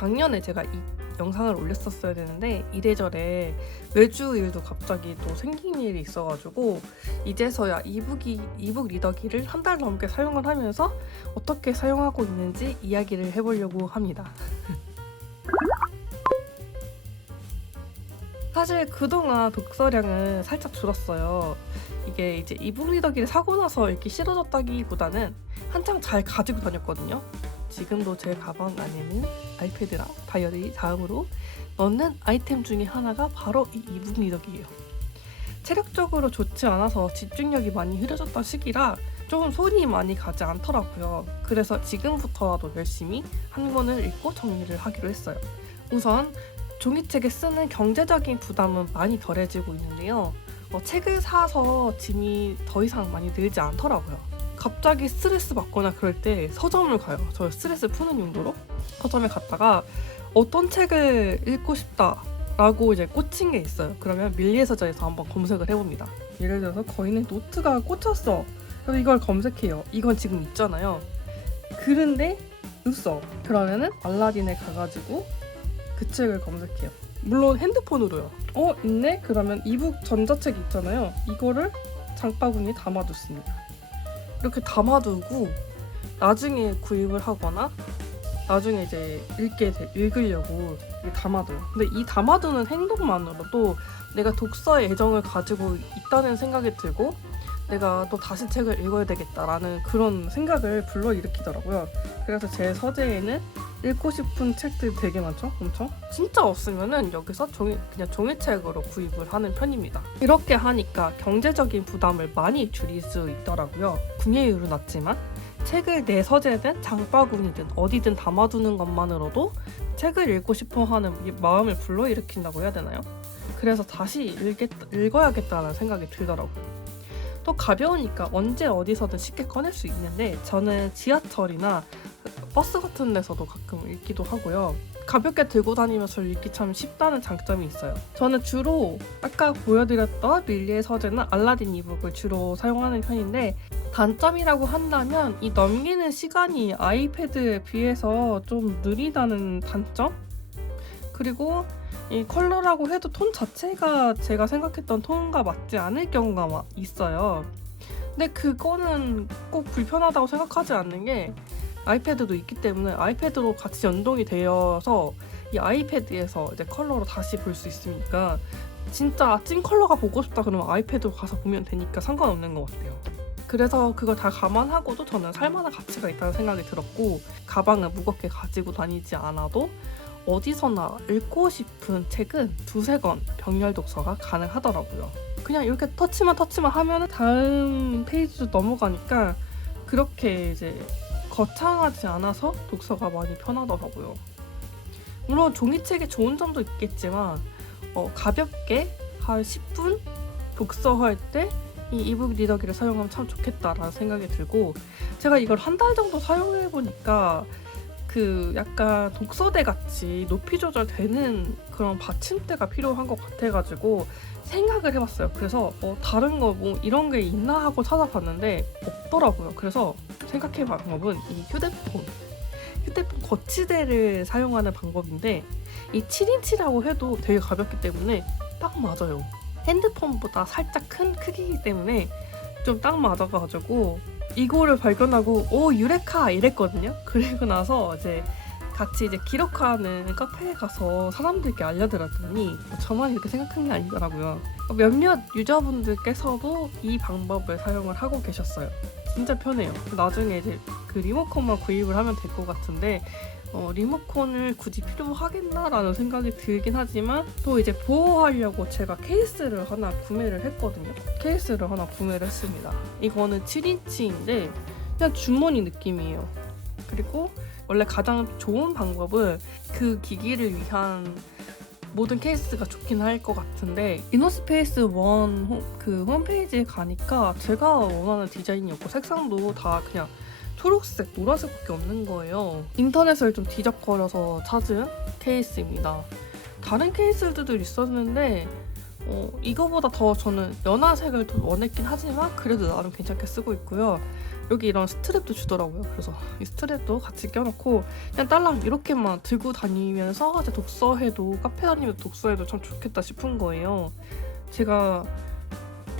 작년에 제가 이 영상을 올렸었어야 되는데 이래저래 외주 일도 갑자기 또 생긴 일이 있어가지고 이제서야 이북 리더기를 한 달 넘게 사용을 하면서 어떻게 사용하고 있는지 이야기를 해보려고 합니다. 사실 그동안 독서량은 살짝 줄었어요. 이게 이제 이북 리더기를 사고 나서 읽기 싫어졌다기보다는 한창 잘 가지고 다녔거든요. 지금도 제 가방 안에는 아이패드랑 다이어리 다음으로 넣는 아이템 중에 하나가 바로 이 이북 리더기예요. 체력적으로 좋지 않아서 집중력이 많이 흐려졌던 시기라 조금 손이 많이 가지 않더라고요. 그래서 지금부터라도 열심히 한 권을 읽고 정리를 하기로 했어요. 우선 종이책에 쓰는 경제적인 부담은 많이 덜해지고 있는데요. 책을 사서 짐이 더 이상 많이 늘지 않더라고요. 갑자기 스트레스 받거나 그럴 때 서점을 가요. 저 스트레스 푸는 용도로 서점에 갔다가 어떤 책을 읽고 싶다라고 이제 꽂힌 게 있어요. 그러면 밀리의 서점에서 한번 검색을 해봅니다. 예를 들어서 거인의 노트가 꽂혔어. 그래서 이걸 검색해요. 이건 지금 있잖아요. 그런데 없어. 그러면은 알라딘에 가가지고 그 책을 검색해요. 물론 핸드폰으로요. 있네? 그러면 이북 전자책 있잖아요. 이거를 장바구니에 담아뒀습니다. 이렇게 담아두고 나중에 구입을 하거나 나중에 이제 읽으려고 담아둬요. 근데 이 담아두는 행동만으로도 내가 독서에 애정을 가지고 있다는 생각이 들고 내가 또 다시 책을 읽어야 되겠다라는 그런 생각을 불러일으키더라고요. 그래서 제 서재에는 읽고 싶은 책들이 되게 많죠? 엄청? 진짜 없으면은 여기서 그냥 종이책으로 구입을 하는 편입니다. 이렇게 하니까 경제적인 부담을 많이 줄일 수 있더라고요. 구매율은 낮지만 책을 내 서재든 장바구니든 어디든 담아두는 것만으로도 책을 읽고 싶어 하는 마음을 불러일으킨다고 해야 되나요? 그래서 다시 읽어야겠다는 생각이 들더라고요. 또 가벼우니까 언제 어디서든 쉽게 꺼낼 수 있는데 저는 지하철이나 버스 같은 데서도 가끔 읽기도 하고요. 가볍게 들고 다니면서 읽기 참 쉽다는 장점이 있어요. 저는 주로 아까 보여드렸던 밀리의 서재나 알라딘 이북을 주로 사용하는 편인데 단점이라고 한다면 이 넘기는 시간이 아이패드에 비해서 좀 느리다는 단점? 그리고 이 컬러라고 해도 톤 자체가 제가 생각했던 톤과 맞지 않을 경우가 있어요. 근데 그거는 꼭 불편하다고 생각하지 않는 게 아이패드도 있기 때문에 아이패드로 같이 연동이 되어서 이 아이패드에서 이제 컬러로 다시 볼 수 있으니까 진짜 찐 컬러가 보고 싶다 그러면 아이패드로 가서 보면 되니까 상관없는 것 같아요. 그래서 그걸 다 감안하고도 저는 살만한 가치가 있다는 생각이 들었고 가방을 무겁게 가지고 다니지 않아도 어디서나 읽고 싶은 책은 2-3권 병렬 독서가 가능하더라고요. 그냥 이렇게 터치만 하면 다음 페이지로 넘어가니까 그렇게 이제 거창하지 않아서 독서가 많이 편하더라고요. 물론 종이책에 좋은 점도 있겠지만 가볍게 한 10분 독서할 때 이 이북 리더기를 사용하면 참 좋겠다라는 생각이 들고 제가 이걸 한 달 정도 사용해보니까 그 약간 독서대 같이 높이 조절되는 그런 받침대가 필요한 것 같아가지고 생각을 해봤어요. 그래서 다른 거 뭐 이런 게 있나 하고 찾아봤는데 없더라고요. 그래서 생각해본 방법은 이 휴대폰 거치대를 사용하는 방법인데 이 7인치라고 해도 되게 가볍기 때문에 딱 맞아요. 핸드폰보다 살짝 큰 크기이기 때문에 좀 딱 맞아가지고 이거를 발견하고 유레카 이랬거든요. 그리고 나서 이제 같이 이제 기록하는 카페에 가서 사람들께 알려드렸더니 저만 이렇게 생각한 게 아니더라고요. 몇몇 유저분들께서도 이 방법을 사용을 하고 계셨어요. 진짜 편해요. 나중에 이제 그 리모컨만 구입을 하면 될 것 같은데 리모컨을 굳이 필요하겠나라는 생각이 들긴 하지만 또 이제 보호하려고 제가 케이스를 하나 구매를 했거든요. 케이스를 하나 구매를 했습니다. 이거는 7인치인데 그냥 주머니 느낌이에요. 그리고 원래 가장 좋은 방법은 그 기기를 위한 모든 케이스가 좋긴 할 것 같은데 이너스페이스 1 그 홈페이지에 가니까 제가 원하는 디자인이었고 색상도 다 그냥 초록색, 노란색밖에 없는 거예요. 인터넷을 좀 뒤적거려서 찾은 케이스입니다. 다른 케이스들도 있었는데 이거보다 더 저는 연화색을 더 원했긴 하지만 그래도 나름 괜찮게 쓰고 있고요. 여기 이런 스트랩도 주더라고요. 그래서 이 스트랩도 같이 껴놓고 그냥 딸랑 이렇게만 들고 다니면서 이제 독서해도 카페 다니면서 독서해도 참 좋겠다 싶은 거예요. 제가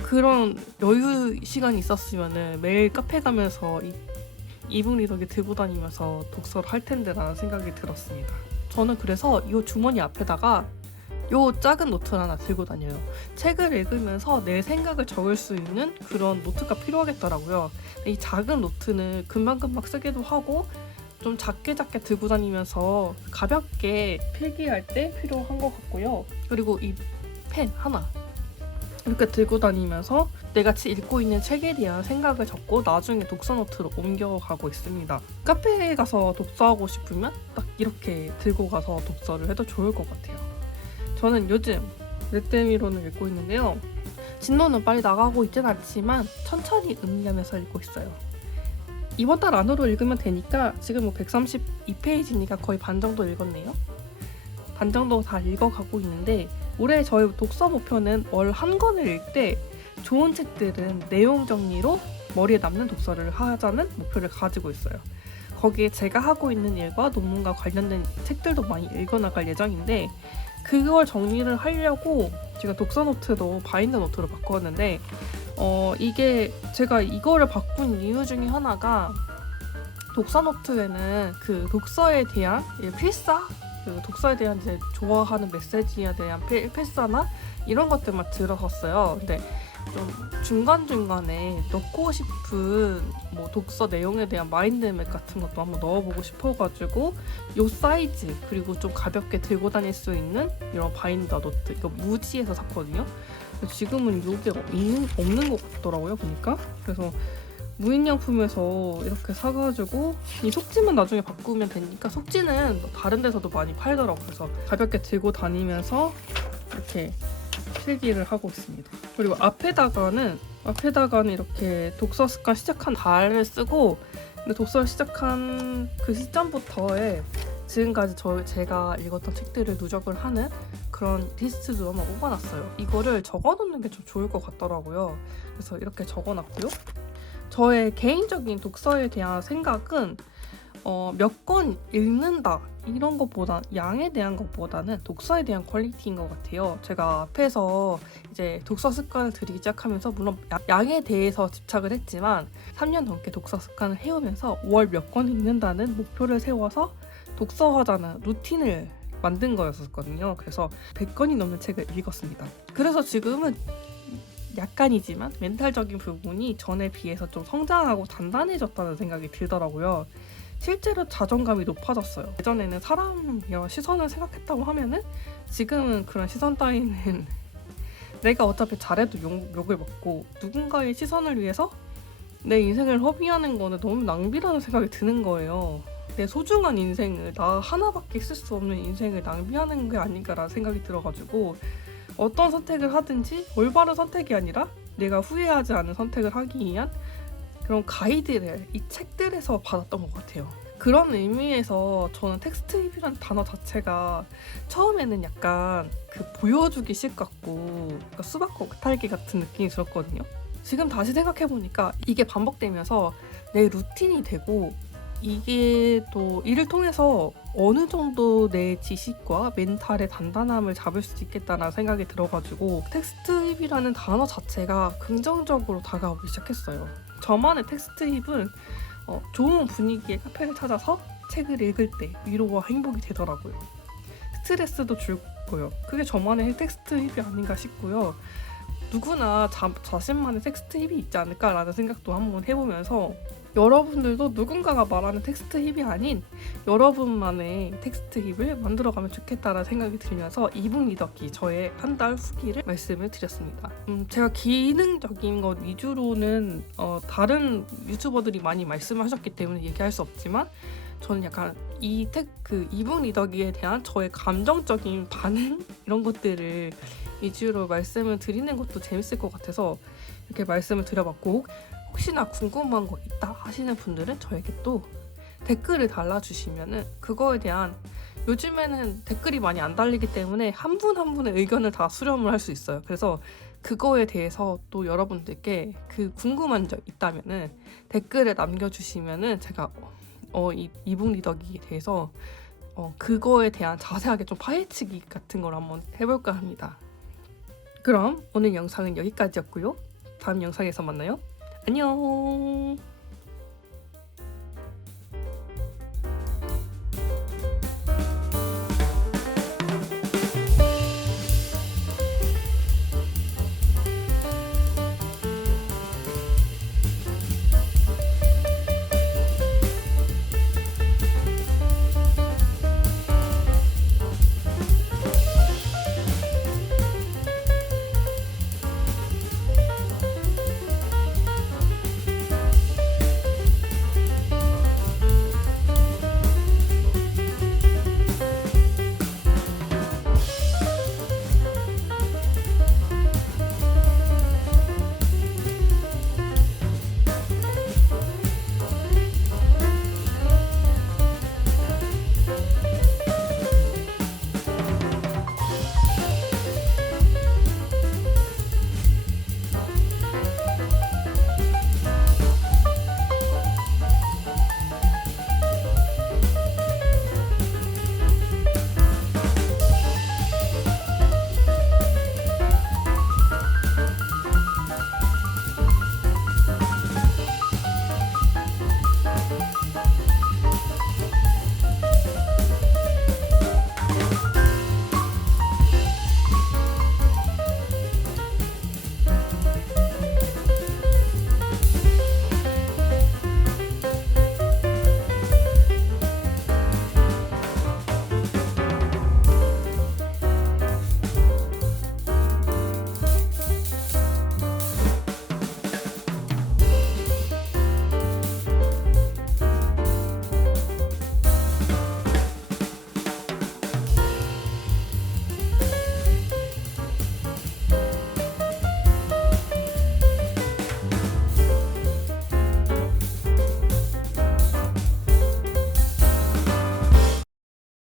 그런 여유 시간이 있었으면은 매일 카페 가면서 이북 리더기 들고 다니면서 독서를 할 텐데 라는 생각이 들었습니다. 저는 그래서 이 주머니 앞에다가 요 작은 노트를 하나 들고 다녀요. 책을 읽으면서 내 생각을 적을 수 있는 그런 노트가 필요하겠더라고요. 이 작은 노트는 금방금방 쓰기도 하고 좀 작게 들고 다니면서 가볍게 필기할 때 필요한 것 같고요. 그리고 이 펜 하나 이렇게 들고 다니면서 내가 읽고 있는 책에 대한 생각을 적고 나중에 독서 노트로 옮겨가고 있습니다. 카페에 가서 독서하고 싶으면 딱 이렇게 들고 가서 독서를 해도 좋을 것 같아요. 저는 요즘 넷데미로는 읽고 있는데요. 진도는 빨리 나가고 있진 않지만 천천히 음미하면서 읽고 있어요. 이번 달 안으로 읽으면 되니까 지금 뭐 132페이지니까 거의 반 정도 읽었네요. 반 정도 다 읽어가고 있는데 올해 저희 독서 목표는 월 한 권을 읽을 때 좋은 책들은 내용 정리로 머리에 남는 독서를 하자는 목표를 가지고 있어요. 거기에 제가 하고 있는 일과 논문과 관련된 책들도 많이 읽어나갈 예정인데 그걸 정리를 하려고 제가 독서 노트도 바인더 노트로 바꿨는데 이게 제가 이거를 바꾼 이유 중에 하나가 독서 노트에는 그 독서에 대한 필사 그 독서에 대한 이제 좋아하는 메시지에 대한 필사나 이런 것들만 들어갔어요. 근데 좀 중간중간에 넣고 싶은 뭐 독서 내용에 대한 마인드맵 같은 것도 한번 넣어보고 싶어가지고 요 사이즈 그리고 좀 가볍게 들고 다닐 수 있는 이런 바인더 노트 이거 무지에서 샀거든요. 지금은 이게 없는 것 같더라고요 보니까. 그래서 무인양품에서 이렇게 사가지고 이 속지만 나중에 바꾸면 되니까 속지는 다른 데서도 많이 팔더라고요. 그래서 가볍게 들고 다니면서 이렇게 필기를 하고 있습니다. 그리고 앞에다가는 이렇게 독서 습관 시작한 달을 쓰고 근데 독서를 시작한 그 시점부터의 지금까지 제가 읽었던 책들을 누적을 하는 그런 리스트도 한번 뽑아놨어요. 이거를 적어놓는 게 좀 좋을 것 같더라고요. 그래서 이렇게 적어놨고요. 저의 개인적인 독서에 대한 생각은 몇 권 읽는다 이런 것보다 양에 대한 것보다는 독서에 대한 퀄리티인 것 같아요. 제가 앞에서 이제 독서 습관을 들이기 시작하면서 물론 양에 대해서 집착을 했지만 3년 넘게 독서 습관을 해오면서 월 몇 권 읽는다는 목표를 세워서 독서하자는 루틴을 만든 거였었거든요. 그래서 100권이 넘는 책을 읽었습니다. 그래서 지금은 약간이지만 멘탈적인 부분이 전에 비해서 좀 성장하고 단단해졌다는 생각이 들더라고요. 실제로 자존감이 높아졌어요. 예전에는 사람 시선을 생각했다고 하면은 지금은 그런 시선 따위는 내가 어차피 잘해도 욕을 먹고 누군가의 시선을 위해서 내 인생을 허비하는 거는 너무 낭비라는 생각이 드는 거예요. 내 소중한 인생을 나 하나밖에 쓸 수 없는 인생을 낭비하는 게 아닌가라는 생각이 들어가지고 어떤 선택을 하든지 올바른 선택이 아니라 내가 후회하지 않은 선택을 하기 위한 그런 가이드를 이 책들에서 받았던 것 같아요. 그런 의미에서 저는 텍스트입이라는 단어 자체가 처음에는 약간 그 보여주기식 같고 그러니까 수박고 딸기 같은 느낌이 들었거든요. 지금 다시 생각해보니까 이게 반복되면서 내 루틴이 되고 이게 또 이를 통해서 어느 정도 내 지식과 멘탈의 단단함을 잡을 수 있겠다는 생각이 들어가지고 텍스트힙이라는 단어 자체가 긍정적으로 다가오기 시작했어요. 저만의 텍스트힙은 좋은 분위기의 카페를 찾아서 책을 읽을 때 위로와 행복이 되더라고요. 스트레스도 줄고요. 그게 저만의 텍스트힙이 아닌가 싶고요. 누구나 자신만의 텍스트힙이 있지 않을까라는 생각도 한번 해보면서 여러분들도 누군가가 말하는 텍스트힙이 아닌 여러분만의 텍스트힙을 만들어가면 좋겠다라는 생각이 들면서 이북 리더기 저의 한 달 후기를 말씀을 드렸습니다. 제가 기능적인 것 위주로는 다른 유튜버들이 많이 말씀하셨기 때문에 얘기할 수 없지만 저는 약간 이북 리더기에 대한 저의 감정적인 반응 이런 것들을 위주로 말씀을 드리는 것도 재밌을 것 같아서 이렇게 말씀을 드려봤고 혹시나 궁금한 거 있다 하시는 분들은 저에게 또 댓글을 달아주시면은 그거에 대한 요즘에는 댓글이 많이 안 달리기 때문에 한 분 한 분의 의견을 다 수렴을 할 수 있어요. 그래서 그거에 대해서 또 여러분들께 그 궁금한 점 있다면은 댓글에 남겨주시면은 제가 이 이북 리더기에 대해서 그거에 대한 자세하게 좀 파헤치기 같은 걸 한번 해볼까 합니다. 그럼 오늘 영상은 여기까지였고요. 다음 영상에서 만나요. 안녕.